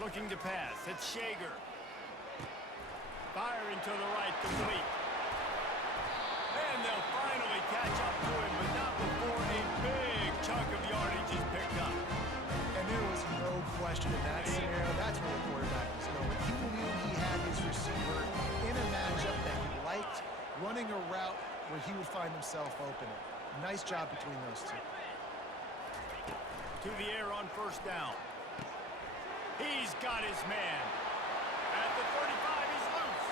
Looking to pass. It's Shager. Firing to the right, complete. And they'll finally catch up to him, but not before a big chunk of yardage is picked up. And there was no question in that scenario. That's where the quarterback was going. He knew he had his receiver in a matchup that he liked, running a route where he would find himself open. Nice job between those two. To the air on first down. He's got his man. At the 35, he's loose.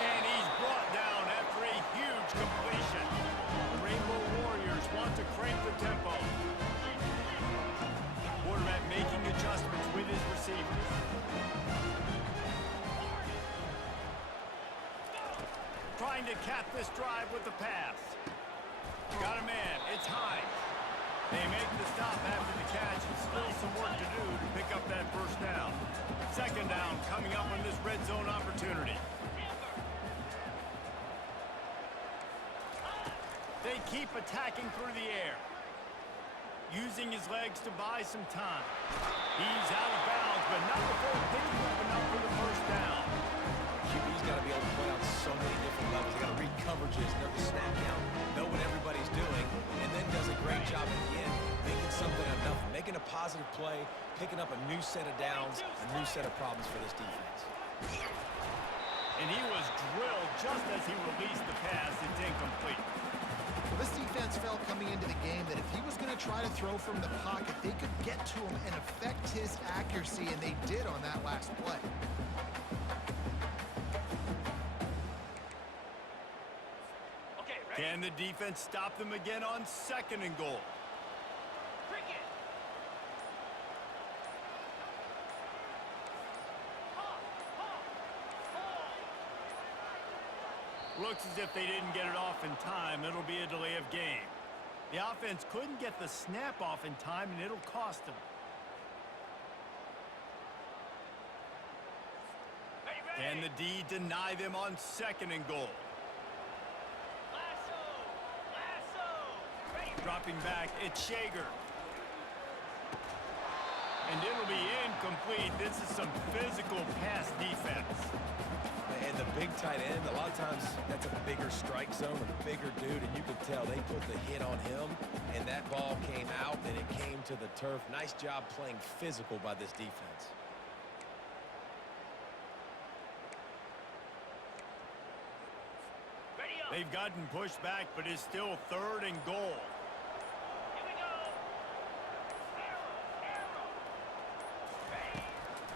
And he's brought down after a huge completion. The Rainbow Warriors want to crank the tempo. Quarterback making adjustments with his receivers. Trying to cap this drive with the pass. Got a man. It's Hines. They make the stop after the catch. Still some work to do to pick up that first down. Second down coming up on this red zone opportunity. They keep attacking through the air. Using his legs to buy some time. He's out of bounds, but not before picking up enough for the first down. QB's got to be able to play on so many different levels. He's got to read coverages, know the snap count, know what everybody's doing, and then does a great job at the end, making something of nothing, making a positive play, picking up a new set of downs, a new set of problems for this defense. And he was drilled just as he released the pass. It's incomplete. Well, this defense felt coming into the game that if he was going to try to throw from the pocket, they could get to him and affect his accuracy, and they did on that last play. Can the defense stop them again on second and goal? Looks as if they didn't get it off in time. It'll be a delay of game. The offense couldn't get the snap off in time, and it'll cost them. Can the D deny them on second and goal? Dropping back, it's Shager. And it'll be incomplete. This is some physical pass defense. And the big tight end, a lot of times that's a bigger strike zone, a bigger dude, and you could tell they put the hit on him, and that ball came out, and it came to the turf. Nice job playing physical by this defense. They've gotten pushed back, but it's still third and goal.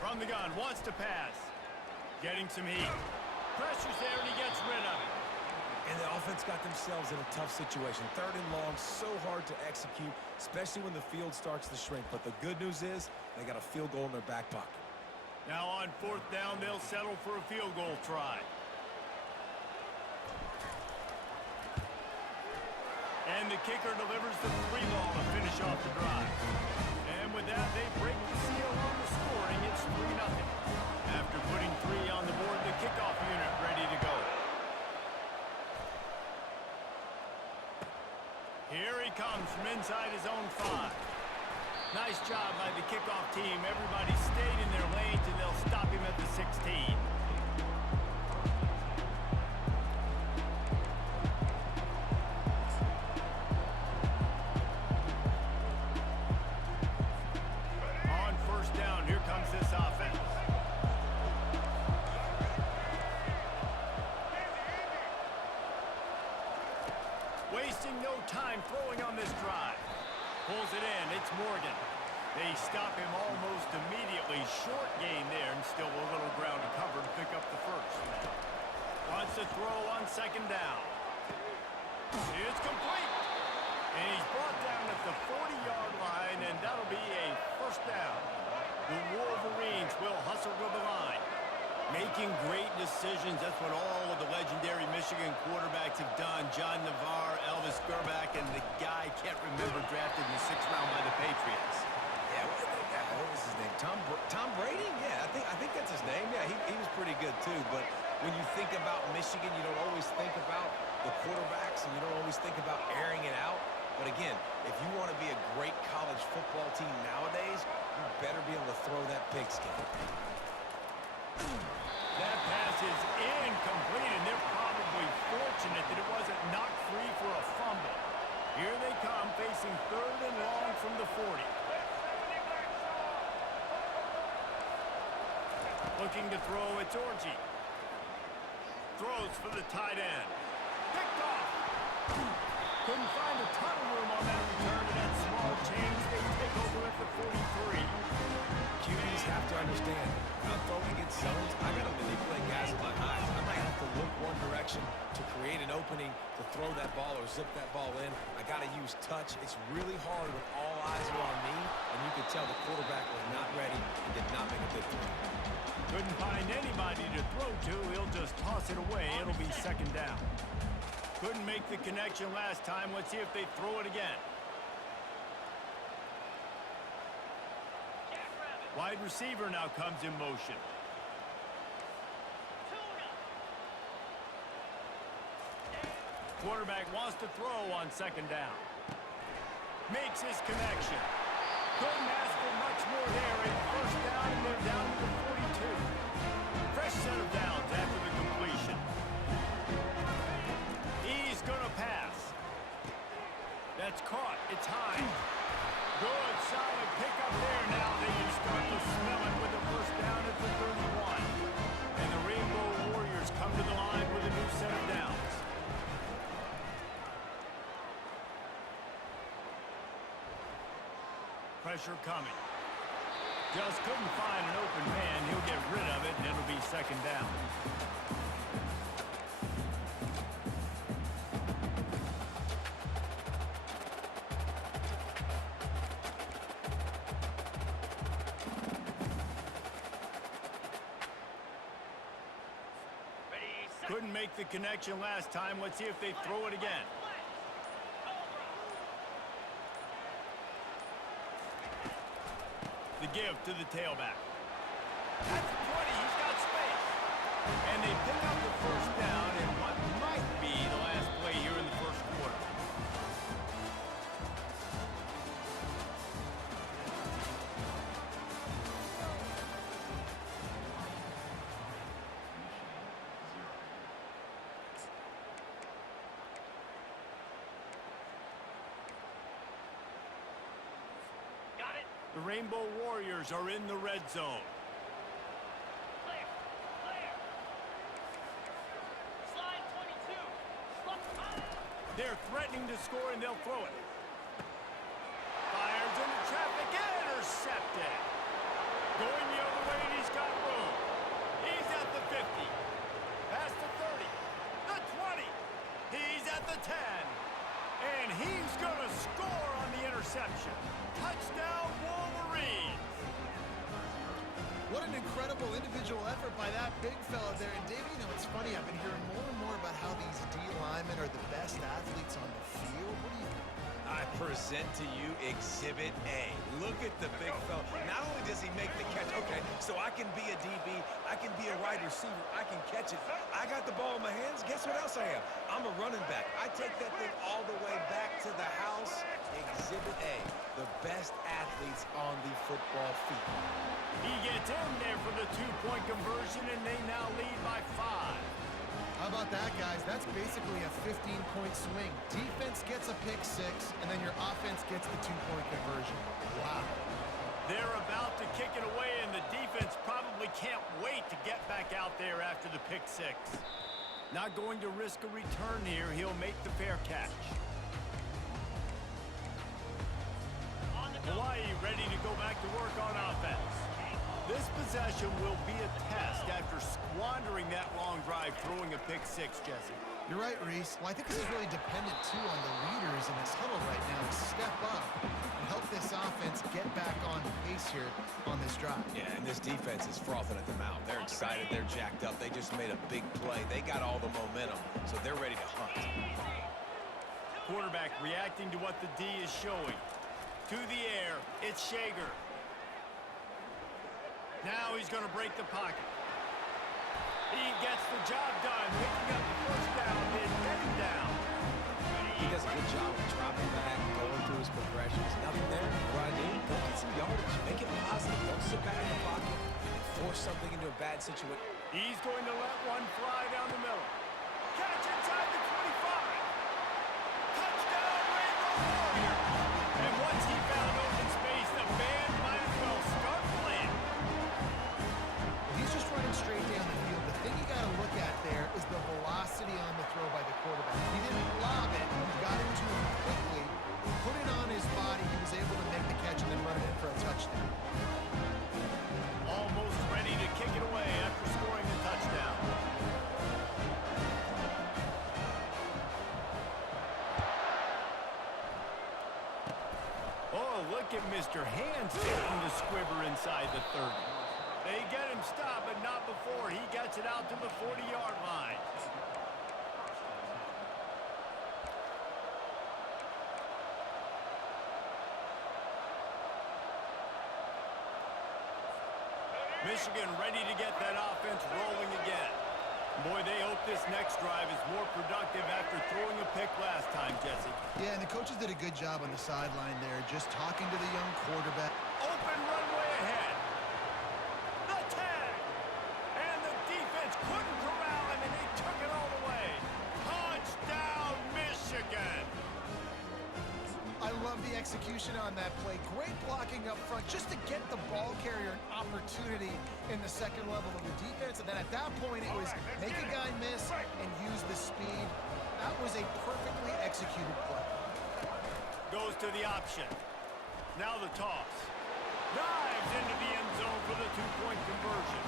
From the gun, wants to pass. Getting some heat. Pressure's there, and he gets rid of it. And the offense got themselves in a tough situation. Third and long, so hard to execute, especially when the field starts to shrink. But the good news is they got a field goal in their back pocket. Now on fourth down, they'll settle for a field goal try. And the kicker delivers the 3 ball to finish off the drive. And with that, they break the seal on the scoring. It's 3-0. After putting 3 on the board, the kickoff unit ready to go. Here he comes from inside his own 5. Nice job by the kickoff team. Everybody stayed in their lanes, and they'll stop him at the 16. Wasting no time throwing on this drive. Pulls it in. It's Morgan. They stop him almost immediately. Short gain there, and still a little ground to cover to pick up the first. Wants to throw on second down. It's complete. And he's brought down at the 40-yard line, and that'll be a first down. The Wolverines will hustle to the line. Making great decisions. That's what all of the legendary Michigan quarterbacks have done. John Navarre, Elvis Grbac, and the guy can't remember drafted in the 6th round by the Patriots. Yeah, what was his name? Tom Brady? Yeah, I think that's his name. Yeah, he was pretty good too. But when you think about Michigan, you don't always think about the quarterbacks, and you don't always think about airing it out. But again, if you want to be a great college football team nowadays, you better be able to throw that pigskin. That pass is incomplete, and they're probably fortunate that it wasn't knocked free for a fumble. Here they come, facing 3rd and long from the 40. Looking to throw, it's Orji. Throws for the tight end. Picked off. Couldn't find a ton of room on that return to that small change. They take over at the 43. QBs have to understand, when I'm throwing against zones, I got to manipulate guys with my eyes. I might have to look one direction to create an opening to throw that ball or zip that ball in. I got to use touch. It's really hard when all eyes are on me, and you could tell the quarterback was not ready and did not make a good throw. Couldn't find anybody to throw to. He'll just toss it away. It'll be 2nd down. Couldn't make the connection last time. Let's see if they throw it again. Wide receiver now comes in motion. Quarterback wants to throw on 2nd down. Makes his connection. Couldn't ask for much more there. A 1st down, and they're down to the 42. Fresh set of downs after the completion. He's going to pass. That's caught. It's high. Good, solid pickup there. Now they can start to smell it with a 1st down at the 31. And the Rainbow Warriors come to the line with a new set of downs. Pressure coming. Just couldn't find an open man. He'll get rid of it, and it'll be 2nd down. Couldn't make the connection last time. Let's see if they throw it again. The give to the tailback. That's the 20. He's got space. And they pick up the 1st down in what might be the last play here in the 1st quarter. The Rainbow Warriors are in the red zone. Clear. Slide 22. They're threatening to score, and they'll throw it. Fires into traffic, intercepted. Going the other way, and he's got room. He's at the 50. Past the 30. The 20. He's at the 10. And he's going to score on the interception. Touchdown, Wolverines! What an incredible individual effort by that big fella there. And, David, you know, it's funny. I've been hearing more and more about how these D linemen are the best athletes on the field. What do you think? I present to you Exhibit A. Look at the big fella. Not only does he make the catch, okay, so I can be a DB, I can be a wide receiver, I can catch it. I got the ball in my hands. Guess what else I am? I'm a running back. I take that thing all the way back to the house. Exhibit A, the best athletes on the football field. He gets in there for the 2-point conversion, and they now lead by 5. How about that, guys? That's basically a 15-point swing. Defense gets a pick 6, and then your offense gets the 2-point conversion. Wow. They're about to kick it away, and the defense probably can't wait to get back out there after the pick 6. Not going to risk a return here. He'll make the fair catch. Hawaii ready to go back to work on offense. This possession will be a test after squandering that long drive throwing a pick 6, Jesse. You're right, Reese. Well, I think this is really dependent, too, on the leaders in this huddle right now to step up and help this offense get back on pace here on this drive. Yeah, and this defense is frothing at the mouth. They're excited. They're jacked up. They just made a big play. They got all the momentum, so they're ready to hunt. Quarterback reacting to what the D is showing. To the air, it's Shager. Now he's going to break the pocket. He gets the job done, picking up the 1st down, then getting down. He does a good job of dropping back, situation. He's going to let one fly down the middle. Catch inside the 25. Touchdown, Rainbow Warriors! And once he found open space, the band might as well start playing. He's just running straight down the field. The thing you got to look at there is the velocity on the throw by the quarterback. He didn't lob it. He got it to him quickly, put it on his body. He was able to make the catch and then run it in for a touchdown. Almost ready to kick it away after scoring the touchdown. Oh, look at Mr. Hands taking the squibber inside the 30. They get him stopped, but not before he gets it out to the 40-yard line. Michigan ready to get that offense rolling again. Boy, they hope this next drive is more productive after throwing a pick last time, Jesse. Yeah, and the coaches did a good job on the sideline there, just talking to the young quarterback. Open runway ahead. The tag. And the defense couldn't corral him, and they took it all the way. Touchdown, Michigan. I love the execution on that play. Great blocking up front just to get the ball carrier an opportunity in the second level of the defense. And then at that point, it was make a guy miss and use the speed. That was a perfectly executed play. Goes to the option. Now the toss. Dives into the end zone for the two-point conversion.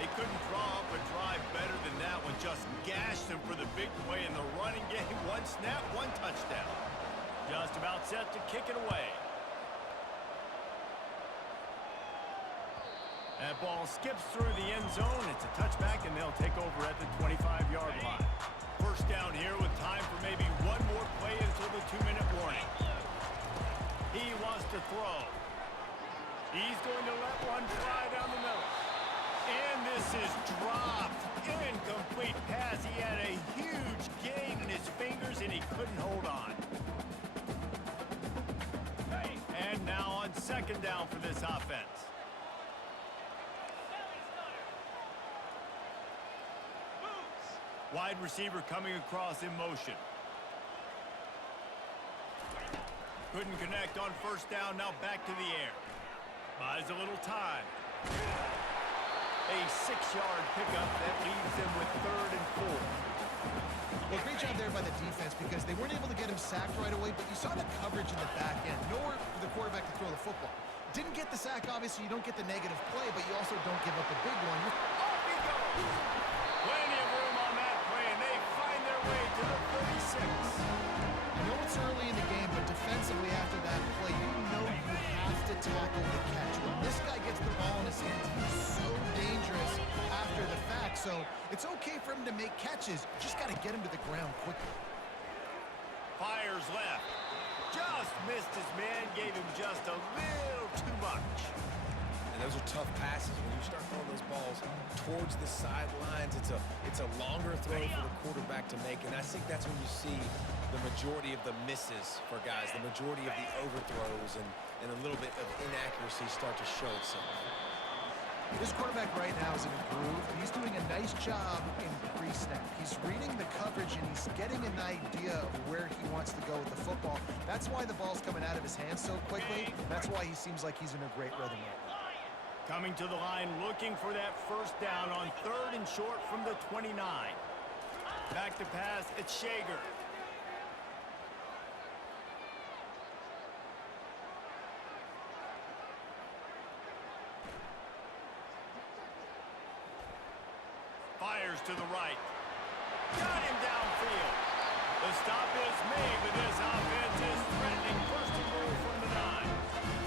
They couldn't draw up a drive better than that one. Just gashed them for the big play in the running game. One snap, one touchdown. Just about set to kick it away. That ball skips through the end zone. It's a touchback, and they'll take over at the 25-yard line. First down here with time for maybe one more play until the 2-minute warning. He wants to throw. He's going to let one fly down the middle. And this is dropped. Incomplete pass. He had a huge gain in his fingers, and he couldn't hold on. And now on second down for this offense. Wide receiver coming across in motion. Couldn't connect on first down, now back to the air. Buys a little time. A 6-yard pickup that leaves them with 3rd and 4. Well, great job there by the defense because they weren't able to get him sacked right away, but you saw the coverage in the back end. Nowhere for the quarterback to throw the football. Didn't get the sack, obviously. You don't get the negative play, but you also don't give up a big one. Off he goes! Plenty of room on that play, and they find their way to the 36. I know it's early in the game, but defensively after that play, you know you have to tackle the catch. When this guy gets the ball in his hands, he's so dangerous after the fact. So it's okay for him to make catches. Just got to get him to the ground quickly. Fires left. Just missed his man, gave him just a little too much. And those are tough passes. When you start throwing those balls towards the sidelines, it's a longer throw for the quarterback to make. And I think that's when you see the majority of the misses for guys, the majority of the overthrows and a little bit of inaccuracy start to show itself. This quarterback right now is in a groove, and he's doing a nice job in pre-snap. He's reading the coverage, and he's getting an idea of where he wants to go with the football. That's why the ball's coming out of his hands so quickly. That's why he seems like he's in a great rhythm right now. Coming to the line, looking for that first down on 3rd and short from the 29. Back to pass, it's Shager. Fires to the right. Got him downfield. The stop is made, but this offense is threatening. First and goal from the 9.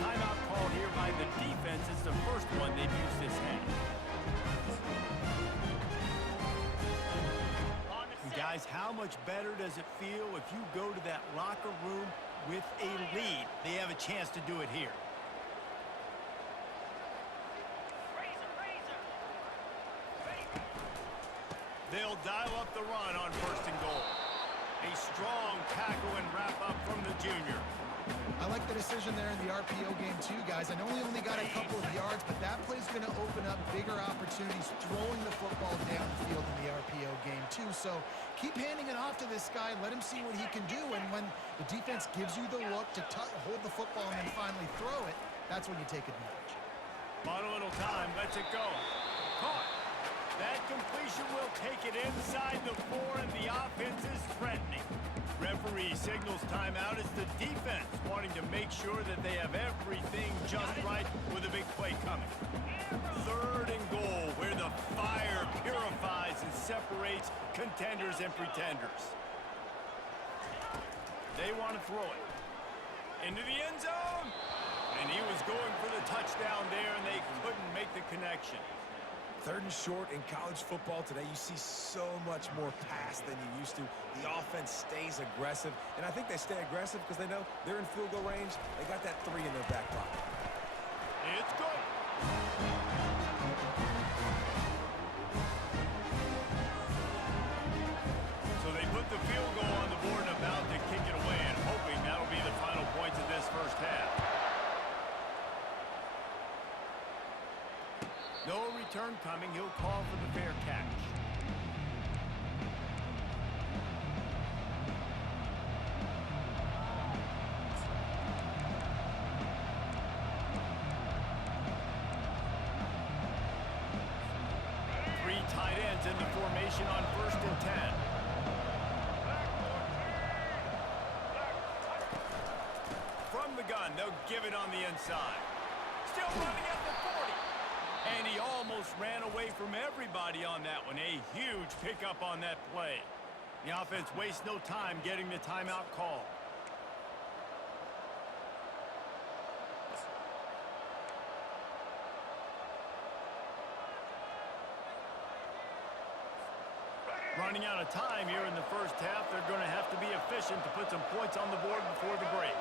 Timeout called here by the defense. It's the first one they've used this half. And guys, how much better does it feel if you go to that locker room with a lead? They have a chance to do it here. They'll dial up the run on 1st and goal. A strong tackle and wrap up from the junior. I like the decision there in the RPO game too, guys. I know he only got a couple of yards, but that play's going to open up bigger opportunities throwing the football down the field in the RPO game too. So keep handing it off to this guy. Let him see what he can do. And when the defense gives you the look to hold the football and then finally throw it, that's when you take advantage. Bought a little time. Lets it go. Caught. That completion will take it inside the 4, and the offense is threatening. Referee signals timeout as the defense wanting to make sure that they have everything just right with a big play coming. 3rd and goal, where the fire purifies and separates contenders and pretenders. They want to throw it into the end zone, and he was going for the touchdown there, and they couldn't make the connection. 3rd and short in college football today, you see so much more pass than you used to. The offense stays aggressive, and I think they stay aggressive because they know they're in field goal range. They got that 3 in their back pocket. It's good. So they put the field goal on the board and about to kick it away, and hoping that'll be the final points of this first half. No return coming. He'll call for the fair catch. Three tight ends in the formation on 1st and 10. From the gun, they'll give it on the inside. Still running at the 40. And he almost ran away from everybody on that one. A huge pickup on that play. The offense wastes no time getting the timeout call. Running out of time here in the first half. They're going to have to be efficient to put some points on the board before the break.